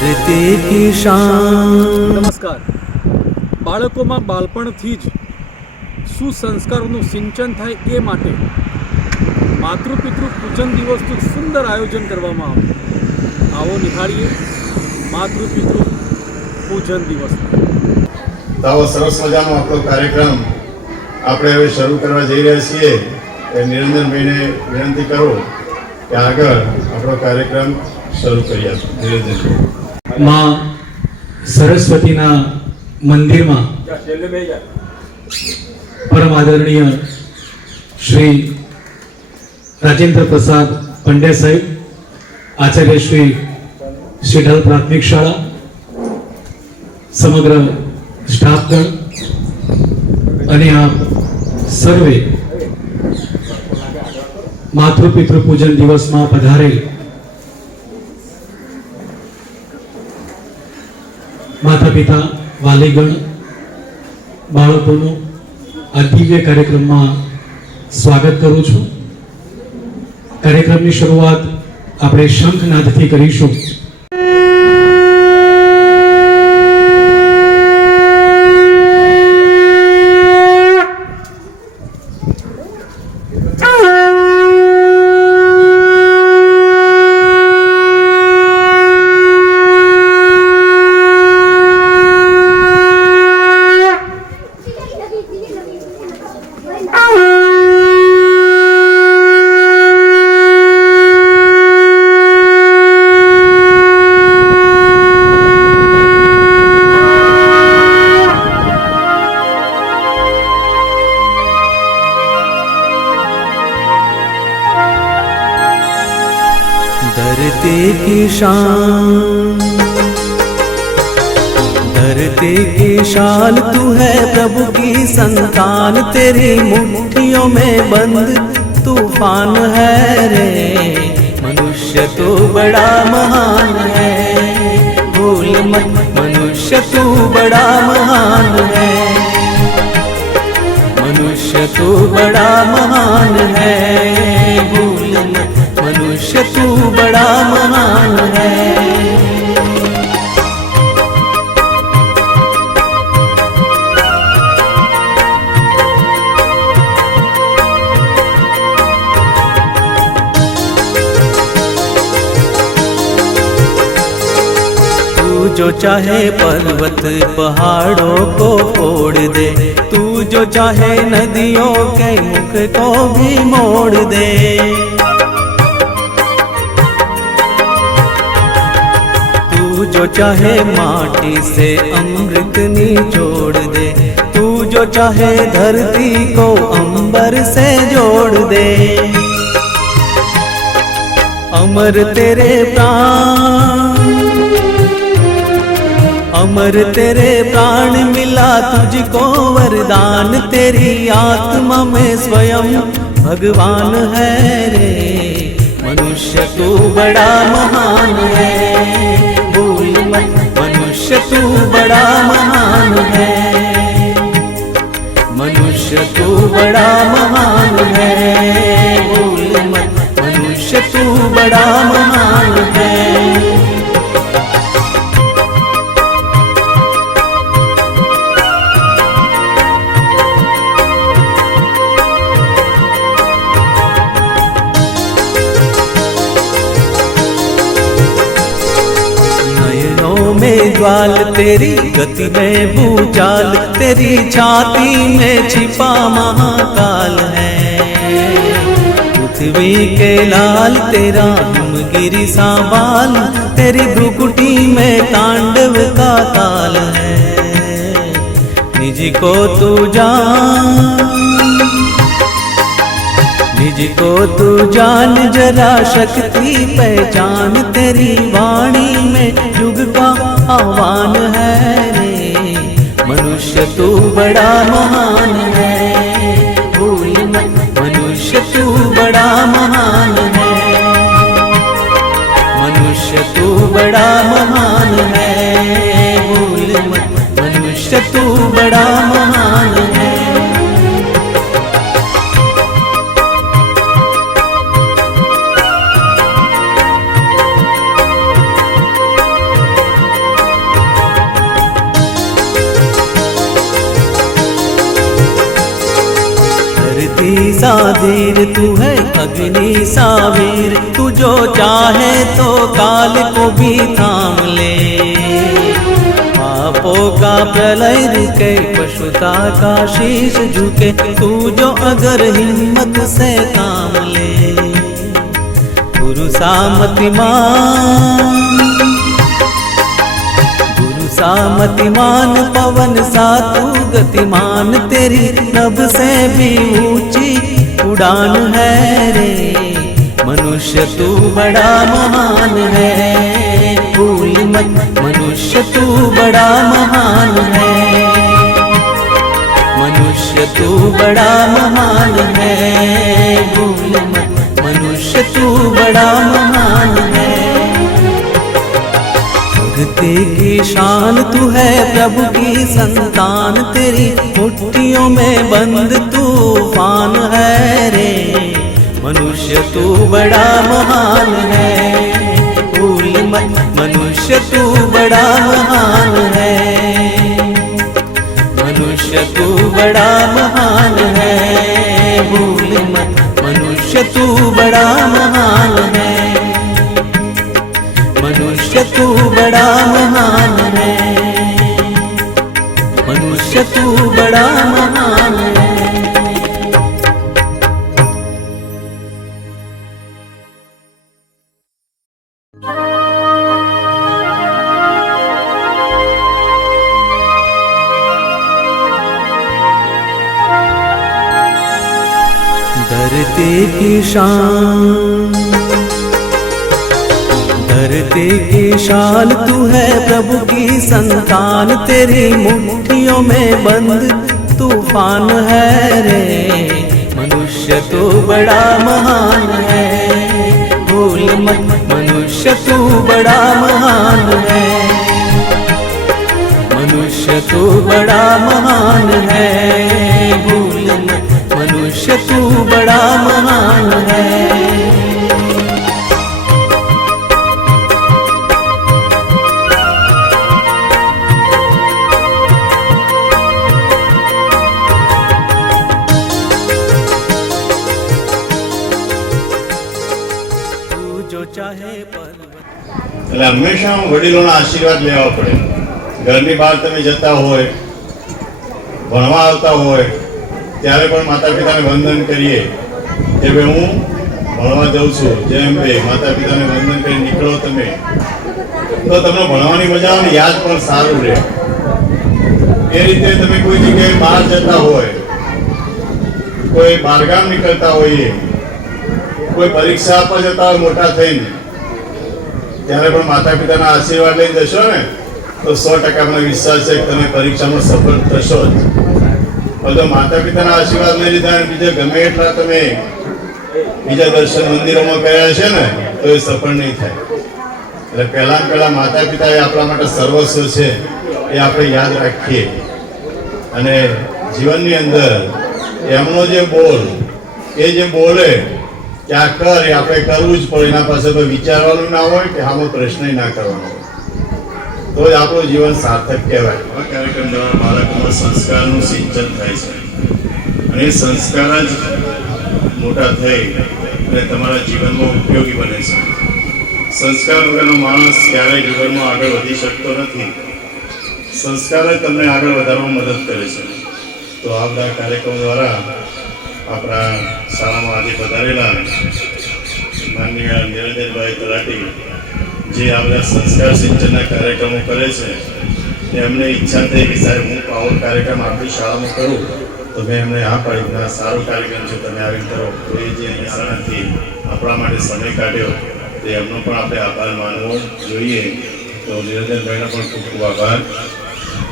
ધરતી કી શાન. નમસ્કાર. બાળકોમાં બાળપણથી જ સુસંસ્કારોનું સિંચન થાય એ માટે માતૃપિતૃ પૂજન દિવસનું સુંદર આયોજન કરવામાં આવ્યું. આવો નિહાળીએ માતૃપિતૃ પૂજન દિવસ. આવો સરસ મજાનો આપણો કાર્યક્રમ આપણે હવે શરૂ કરવા જઈ રહ્યા છીએ. એ નિરંજનભાઈને વિનંતી કરો કે આગળ આપણો કાર્યક્રમ શરૂ કરીએ. નિરંજનભાઈ માં સરસ્વતીના મંદિરમાં પરમ આદરણીય શ્રી રાજેન્દ્ર પ્રસાદ પંડ્યા સાહેબ, આચાર્ય શ્રી ઢાલ પ્રાથમિક શાળા, સમગ્ર સ્ટાફગણ અને આ સર્વે માતૃપિતૃ પૂજન દિવસમાં પધારેલ માતા પિતા, વાલીગણ, બાળકોનું આ દિવ્ય કાર્યક્રમમાં સ્વાગત કરું છું. કાર્યક્રમની શરૂઆત આપણે શંખનાદથી કરીશું. धरती की शान, धरती की शान तू है प्रभु की संतान, तेरी मुट्ठियों में बंद तूफान है रे. मनुष्य तू बड़ा महान है, भूल मत मनुष्य तू बड़ा महान है. मनुष्य तू बड़ा महान है, भूल मत मनुष्य तू बड़ा महान है. तू जो चाहे पर्वत पहाड़ों को फोड़ दे, तू जो चाहे नदियों के मुख को भी मोड़ दे. तू जो चाहे माटी से अमृत निचोड़ दे, तू जो चाहे धरती को अंबर से जोड़ दे. अमर तेरे प्राण, अमर तेरे प्राण मिला तुझको वरदान, तेरी आत्मा में स्वयं भगवान है रे. मनुष्य तू बड़ा महान है, भूल मत मनुष्य तू बड़ा महान है. मनुष्य तू बड़ा महान है, भूल मत मनुष्य तू बड़ा महान है. में ज्वाल तेरी गति में भूचाल, तेरी छाती में छिपा महाकाल है. पृथ्वी के लाल तेरा हिमगिरी सा बाल, तेरी भ्रुकुटी में तांडव का ताल है. निज को तू जान, निज को तू जान जरा शक्ति पहचान, तेरी वाणी में युग का आह्वान है रे. मनुष्य तू बड़ा महान है, भूल मत मनुष्य तू बड़ा महान है. मनुष्य तू बड़ा महान है, भूल मत मनुष्य तू बड़ा महान है. सा धीर, तू है अग्नि सा वीर, तू जो चाहे तो काल को भी थाम ले। पापों का प्रलय रुके, पशुता का शीश झुके, तू जो अगर हिम्मत से काम ले। गुरु सामतिमान पवन सा तू गतिमान, तेरी नभ से भी ऊंची उड़ान है रे। मनुष्य तू बड़ा महान है, भूल मत मनुष्य तू बड़ा महान है। मनुष्य तू बड़ा महान है, भूल मत मनुष्य तू बड़ा महान है। भक्ति की शान तू है, प्रभु की संतान, तेरी मुट्ठियों में बंद तूफान है रे। मनुष्य तू बड़ा महान है, भूल मत मनुष्य तू बड़ा महान है। मनुष्य तू बड़ा महान है, भूल मत मनुष्य तू बड़ा महान है। मनुष्य तू बड़ा महान है, मनुष्य तू बड़ा महान है। धरती की शान, धरती की शान तू है, प्रभु की संतान, तेरी मुट्ठियों में बंद तूफान है रे। मनुष्य तू बड़ा महान है, भूल मत मनुष्य तू बड़ा महान है। मनुष्य तू बड़ा महान है, भूल मत मनुष्य तू बड़ा महान है। એટલે હંમેશા વડીલોના આશીર્વાદ લેવા પડે. ઘરની બહાર તમે જતા હોય, ભણવા આવતા હોય, ત્યારે પણ માતા પિતાને વંદન કરીએ કે ભાઈ હું ભણવા જાઉં છું. જેમ ભાઈ માતા પિતાને વંદન કરી નીકળો તમે, તો તમને ભણવાની મજા આવે, યાદ પણ સારું રહે. એ રીતે તમે કોઈ જગ્યાએ બહાર જતા હોય, કોઈ બહારગામ નીકળતા હોઈએ, કોઈ પરીક્ષા આપવા જતા હોય મોટા થઈને, ત્યારે પણ માતા પિતાના આશીર્વાદ લઈને જશો ને તો 100% મને વિશ્વાસ છે કે તમે પરીક્ષામાં સફળ થશો જ. બધો માતા પિતાના આશીર્વાદ લઈ લીધા અને બીજા ગમે એટલા તમે બીજા દર્શન મંદિરોમાં કર્યા છે ને તો એ સફળ નહીં થાય. એટલે પહેલા માતા પિતા એ આપણા માટે સર્વસ્વ છે, એ આપણે યાદ રાખીએ. અને જીવનની અંદર એમનો જે બોલ, એ જે બોલે કે આ કર, એ આપણે કરવું જ પડે. એના પાસે કોઈ વિચારવાનું ના હોય કે આમાં પ્રશ્ન ના કરવાનો હોય, તો જ આપણું જીવન સાર્થક કહેવાય. આ કાર્યક્રમ દ્વારા બાળકોમાં સંસ્કારનું સિંચન થાય છે અને એ સંસ્કાર જ મોટા થઈ અને તમારા જીવનમાં ઉપયોગી બને છે. સંસ્કાર વગરનો માણસ ક્યારેય જીવનમાં આગળ વધી શકતો નથી. સંસ્કાર જ તમને આગળ વધારવામાં મદદ કરે છે. તો આ બધા કાર્યક્રમ દ્વારા આપણા શાળામાં આજે પધારેલા માનનીય નિરંજનભાઈ તલાટી જે આ બધા સંસ્કાર સિંચનના કાર્યક્રમો કરે છે, એમને ઈચ્છા થઈ કે સાહેબ હું આવો કાર્યક્રમ આપણી શાળામાં કરું, તો મેં એમને આ પાડી ના સારો કાર્યક્રમ છે તમે આવી કરો. તો એ જે શાળાથી આપણા માટે સમય કાઢ્યો તો એમનો પણ આપણે આભાર માનવો જોઈએ. તો નિરંજનભાઈનો પણ ખૂબ ખૂબ આભાર.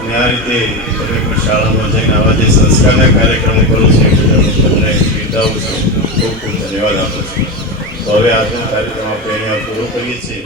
અને આ રીતે તમે પણ શાળામાં જઈને આવા જે સંસ્કારના કાર્યક્રમો કરો છો તમને બિરદાવું છું, ખૂબ ખૂબ ધન્યવાદ આપું છું. તો હવે આજનો કાર્યક્રમ આપણે અહીંયા પૂરો કરીએ છીએ.